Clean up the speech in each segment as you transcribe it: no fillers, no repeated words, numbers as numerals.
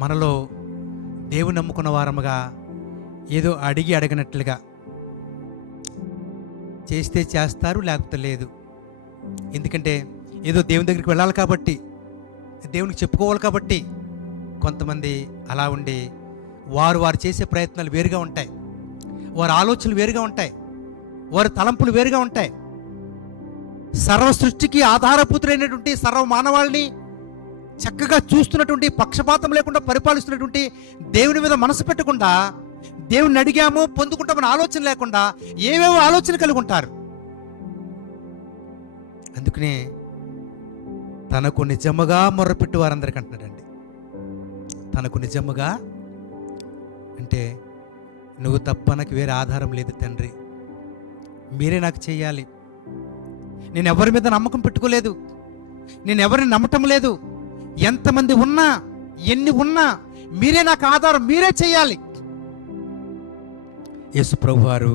మనలో దేవుని నమ్ముకున్న వారముగా ఏదో అడిగి అడగనట్లుగా చేస్తే చేస్తారు, లేకపోతే లేదు. ఎందుకంటే ఏదో దేవుని దగ్గరికి వెళ్ళాలి కాబట్టి, దేవునికి చెప్పుకోవాలి కాబట్టి కొంతమంది అలా ఉండి వారు చేసే ప్రయత్నాలు వేరుగా ఉంటాయి, వారి ఆలోచనలు వేరుగా ఉంటాయి, వారి తలంపులు వేరుగా ఉంటాయి. సర్వ సృష్టికి ఆధారభూతులైనటువంటి సర్వ మానవాళిని చక్కగా చూస్తున్నటువంటి, పక్షపాతం లేకుండా పరిపాలిస్తున్నటువంటి దేవుని మీద మనసు పెట్టకుండా, దేవుని అడిగాము పొందుకుంటామని ఆలోచన లేకుండా ఏవేవో ఆలోచన కలిగి ఉంటారు. అందుకనే తనకు నిజముగా మొర్రపెట్టు వారందరికీ అంటున్నాడండి. తనకు నిజముగా అంటే, నువ్వు తప్ప నాకు వేరే ఆధారం లేదు తండ్రి, మీరే నాకు చెయ్యాలి. నేను ఎవరి మీద నమ్మకం పెట్టుకోలేదు, నేను ఎవరిని నమ్మటం లేదు. ఎంతమంది ఉన్నా, ఎన్ని ఉన్నా మీరే నాకు ఆధారం, మీరే చెయ్యాలి. యేసు ప్రభు వారు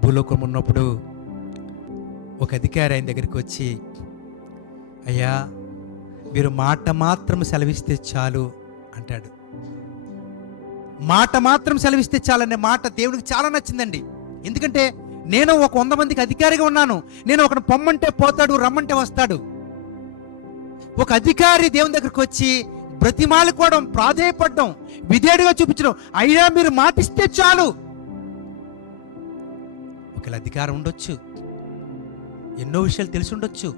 భూలోకం ఉన్నప్పుడు ఒక అధికారి ఆయన దగ్గరికి వచ్చి, అయ్యా మీరు మాట మాత్రం సెలవిస్తే చాలు అంటాడు. మాట మాత్రం సెలవిస్తే చాలనే మాట దేవునికి చాలా నచ్చిందండి. ఎందుకంటే నేను ఒక 100 మందికి అధికారిగా ఉన్నాను. నేను ఒకడు పొమ్మంటే పోతాడు, రమ్మంటే వస్తాడు. ఒక అధికారి దేవుని దగ్గరికి వచ్చి బ్రతిమాలుకోవడం, ప్రాధేయపడడం, విధేయుడిగా చూపించడం, అయినా మీరు మాటిస్తే చాలు. ఒకవేళ అధికారం ఉండొచ్చు, ఎన్నో విషయాలు తెలిసి ఉండొచ్చు,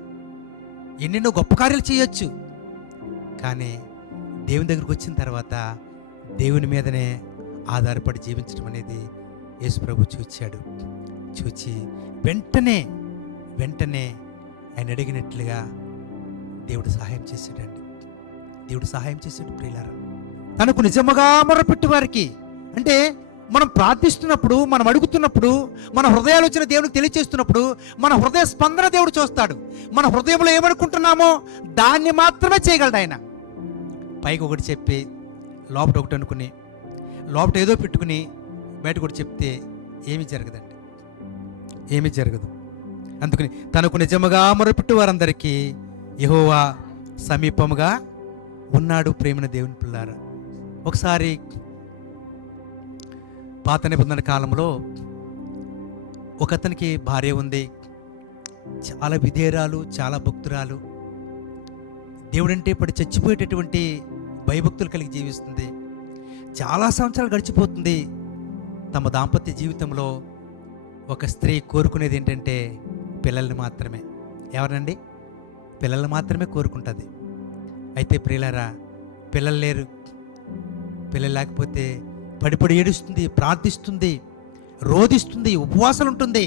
ఎన్నెన్నో గొప్ప కార్యాలు చేయొచ్చు, కానీ దేవుని దగ్గరికి వచ్చిన తర్వాత దేవుని మీదనే ఆధారపడి జీవించడం అనేది యేసు ప్రభు చూచి వెంటనే ఆయన అడిగినట్లుగా దేవుడు సహాయం చేశాడండి. దేవుడు సహాయం చేశాడు ప్రియులారా. తనకు నిజముగా మొరపెట్టు వారికి అంటే, మనం ప్రార్థిస్తున్నప్పుడు, మనం అడుగుతున్నప్పుడు, మన హృదయాలోచన దేవునికి తెలియచేస్తున్నప్పుడు మన హృదయ స్పందన దేవుడు చూస్తాడు. మన హృదయంలో ఏమనుకుంటున్నామో దాన్ని మాత్రమే చేయగలడు ఆయన. పైకి ఒకటి చెప్పి లోపట ఒకటి అనుకుని, లోపట ఏదో పెట్టుకుని బయట కూడా చెప్తే ఏమీ జరగదండి, ఏమీ జరగదు. అందుకని తనకు నిజముగా మొరపెట్టు వారందరికీ యెహోవా సమీపముగా ఉన్నాడు. ప్రేమైన దేవుని పిల్లారా, ఒకసారి పాత నిబంధన కాలంలో ఒక అతనికి భార్య ఉంది, చాలా విధేయురాలు, చాలా భక్తురాలు, దేవుడంటే ఇప్పుడు చచ్చిపోయేటటువంటి భయభక్తులు కలిగి జీవిస్తుంది. చాలా సంవత్సరాలు గడిచిపోతుంది. తమ దాంపత్య జీవితంలో ఒక స్త్రీ కోరుకునేది ఏంటంటే పిల్లల్ని మాత్రమే. ఎవరండి? పిల్లల్ని మాత్రమే కోరుకుంటుంది. అయితే ప్రియులారా, పిల్లలు లేరు. పిల్లలు లేకపోతే పడిపడి ఏడుస్తుంది, ప్రార్థిస్తుంది, రోధిస్తుంది, ఉపవాసాలు ఉంటుంది.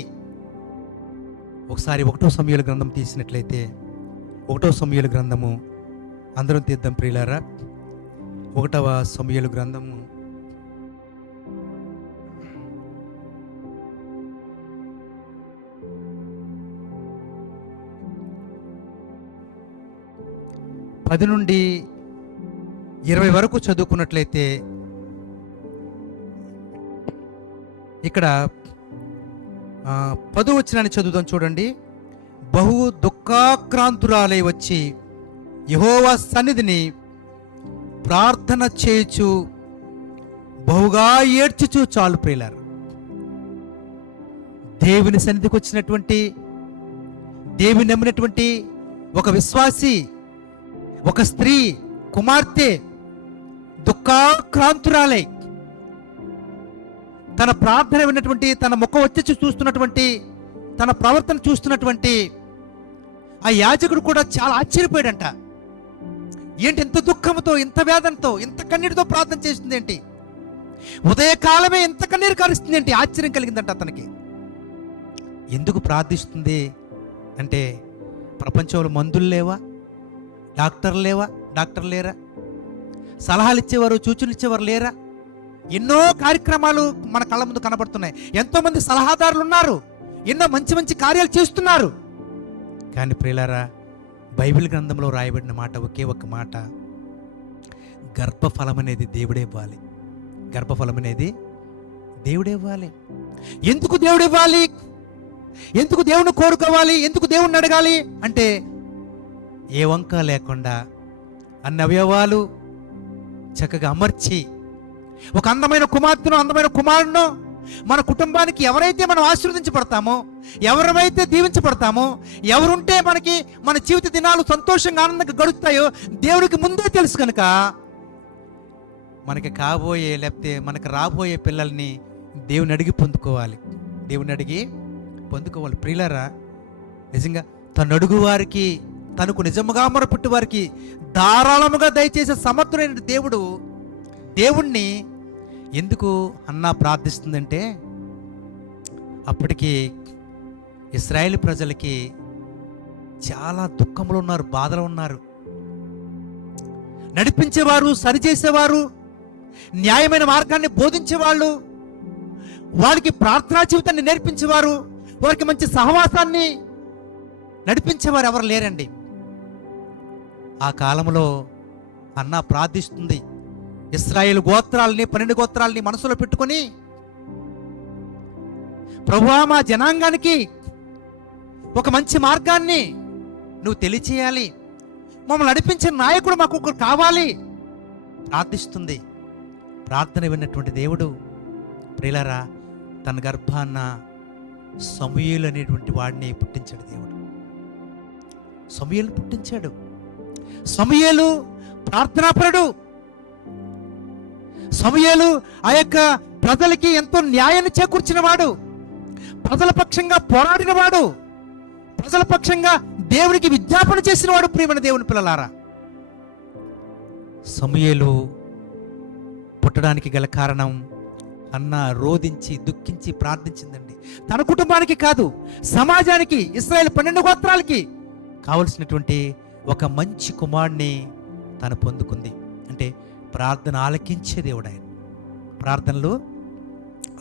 ఒకసారి 1వ సమూయేలు గ్రంథం తీసినట్లయితే, 1వ సమూయేలు గ్రంథము అందరం తీద్దాం ప్రియులారా. 1వ సమూయేలు గ్రంథము 10 నుండి 20 వరకు చదువుకున్నట్లయితే, ఇక్కడ 10వ వచనాన్ని చదువుదాం చూడండి. బహు దుఃఖాక్రాంతురాలై వచ్చి యెహోవా సన్నిధిని ప్రార్థన చేయుచు బహుగా ఏడ్చుచు. చాలు ప్రియులారా, దేవుని సన్నిధికి వచ్చినటువంటి, దేవుని నమ్మినటువంటి ఒక విశ్వాసి, ఒక స్త్రీ, కుమార్తె దుఃఖాక్రాంతురాలై తన ప్రార్థన విన్నటువంటి, తన ముఖం వచ్చి చూస్తున్నటువంటి, తన ప్రవర్తన చూస్తున్నటువంటి ఆ యాజకుడు కూడా చాలా ఆశ్చర్యపోయాడంట. ఏంటి ఇంత దుఃఖంతో, ఇంత వేదనతో, ఇంత కన్నీటితో ప్రార్థన చేస్తుంది ఏంటి? ఉదయకాలమే ఇంత కన్నీరు కారుస్తుంది ఏంటి? ఆశ్చర్యం కలిగిందంట అతనికి. ఎందుకు ప్రార్థిస్తుంది అంటే, ప్రపంచంలో మందులు లేవా? డాక్టర్లు లేరా? సలహాలు ఇచ్చేవారు, సూచనలు ఇచ్చేవారు లేరా? ఎన్నో కార్యక్రమాలు మన కళ్ళ ముందు కనబడుతున్నాయి. ఎంతోమంది సలహాదారులు ఉన్నారు, ఎన్నో మంచి మంచి కార్యాలు చేస్తున్నారు. కానీ ప్రియులారా, బైబిల్ గ్రంథంలో రాయబడిన మాట ఒకే ఒక్క మాట, గర్భఫలం అనేది దేవుడే ఇవ్వాలి. గర్భఫలం అనేది దేవుడే ఇవ్వాలి. ఎందుకు దేవుడు ఇవ్వాలి? ఎందుకు దేవుని కోరుకోవాలి? ఎందుకు దేవుణ్ణి అడగాలి అంటే, ఏ వంక లేకుండా అన్ని అవయవాలు చక్కగా అమర్చి ఒక అందమైన కుమార్తెను, అందమైన కుమారుడును మన కుటుంబానికి ఎవరైతే మనం ఆశీర్వదించబడతామో, ఎవరైతే దీవించబడతామో, ఎవరుంటే మనకి మన జీవిత దినాలు సంతోషంగా ఆనందంగా గడుస్తాయో దేవుడికి ముందే తెలుసు కనుక మనకి కాబోయే లేకపోతే మనకి రాబోయే పిల్లల్ని దేవుని అడిగి పొందుకోవాలి. దేవుని అడిగి పొందుకోవాలి. ప్రియులారా, నిజంగా తను అడుగు వారికి, తనకు నిజముగా మొరపెట్టు వారికి ధారాళముగా దయచేసే సమర్థుడైన దేవుణ్ణి ఎందుకు అన్నా ప్రార్థిస్తుందంటే, అప్పటికి ఇశ్రాయేలు ప్రజలకి చాలా దుఃఖంలో ఉన్నారు, బాధలు ఉన్నారు. నడిపించేవారు, సరిచేసేవారు, న్యాయమైన మార్గాన్ని బోధించేవాళ్ళు, వాళ్ళకి ప్రార్థనా జీవితాన్ని నేర్పించేవారు, వారికి మంచి సహవాసాన్ని నడిపించేవారు ఎవరు లేరండి. ఆ కాలంలో అన్నా ప్రార్థిస్తుంది. ఇశ్రాయేలు గోత్రాలని, 12 గోత్రాలని మనసులో పెట్టుకొని, ప్రభువా మా జనాంగానికి ఒక మంచి మార్గాన్ని నువ్వు తెలియచేయాలి, మమ్మల్ని నడిపించే నాయకుడు మాకు ఒకరు కావాలి ప్రార్థిస్తుంది. ప్రార్థన విన్నటువంటి దేవుడు ప్రియులారా, తన గర్భాన్న సమూయేలు అనేటువంటి వాడిని పుట్టించాడు. దేవుడు సమూయేలు పుట్టించాడు. సమూయేలు ప్రార్థనాపరుడు. సమూయేలు ఆ యొక్క ప్రజలకి ఎంతో న్యాయాన్ని చేకూర్చిన వాడు, ప్రజల పక్షంగా పోరాడిన వాడు, ప్రజల పక్షంగా దేవునికి విజ్ఞాపన చేసిన వాడు. ప్రియమైన దేవుని పిల్లలారా, సమూయేలు పుట్టడానికి గల కారణం అన్న రోధించి దుఃఖించి ప్రార్థించిందండి. తన కుటుంబానికి కాదు, సమాజానికి, ఇశ్రాయేలు 12 గోత్రాలకి కావలసినటువంటి ఒక మంచి కుమారుడిని తను పొందుకుంది. అంటే ప్రార్థన ఆలకించే దేవుడు ఆయన. ప్రార్థనలు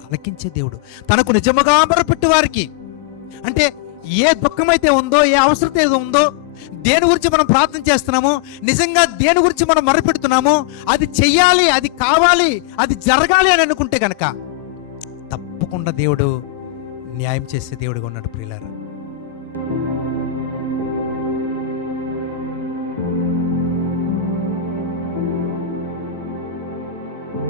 ఆలకించే దేవుడు. తనకు నిజముగా మొరపెట్టు వారికి, అంటే ఏ దుఃఖమైతే ఉందో, ఏ అవసరత ఏదో ఉందో, దేని గురించి మనం ప్రార్థన చేస్తున్నామో, నిజంగా దేని గురించి మనం మొరపెడుతున్నామో, అది చెయ్యాలి, అది కావాలి, అది జరగాలి అని అనుకుంటే కనుక తప్పకుండా దేవుడు న్యాయం చేసే దేవుడుగా ఉన్నాడు. ప్రియులారా,